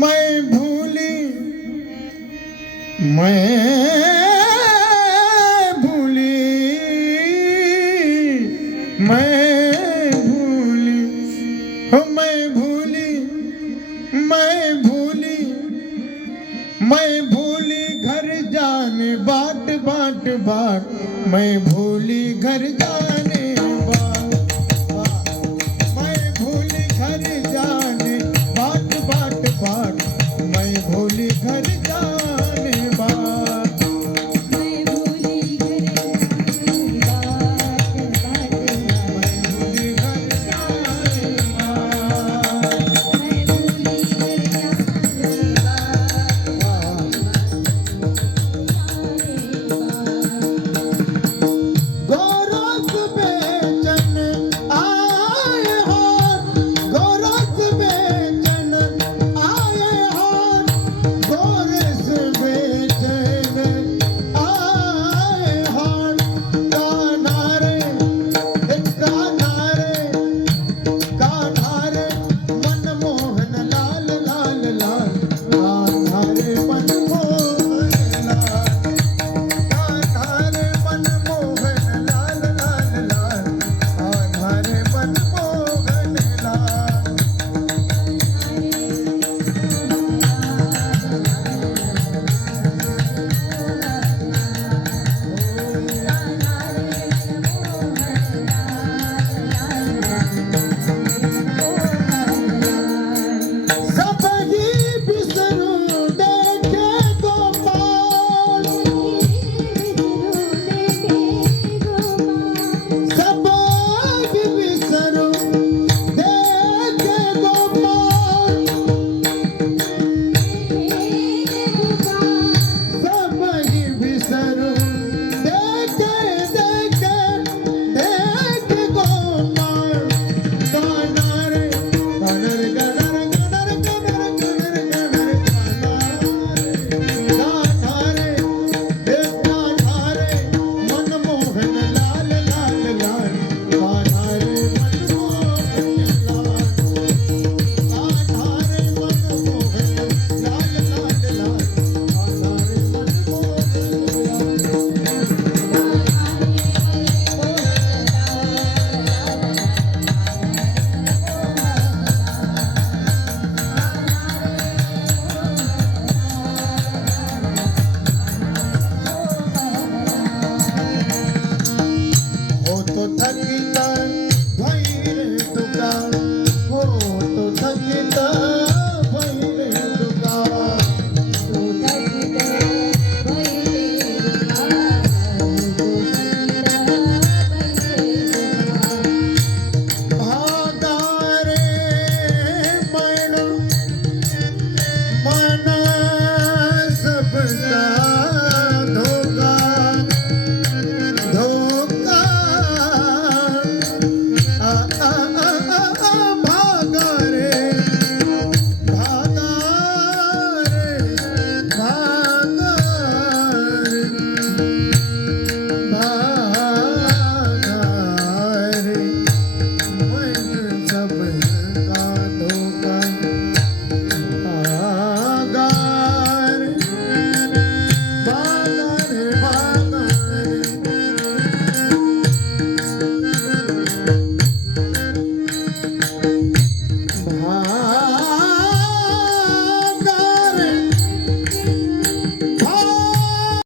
मैं भूली मैं बाट बाट बाट मैं भोली घर जाने वाली।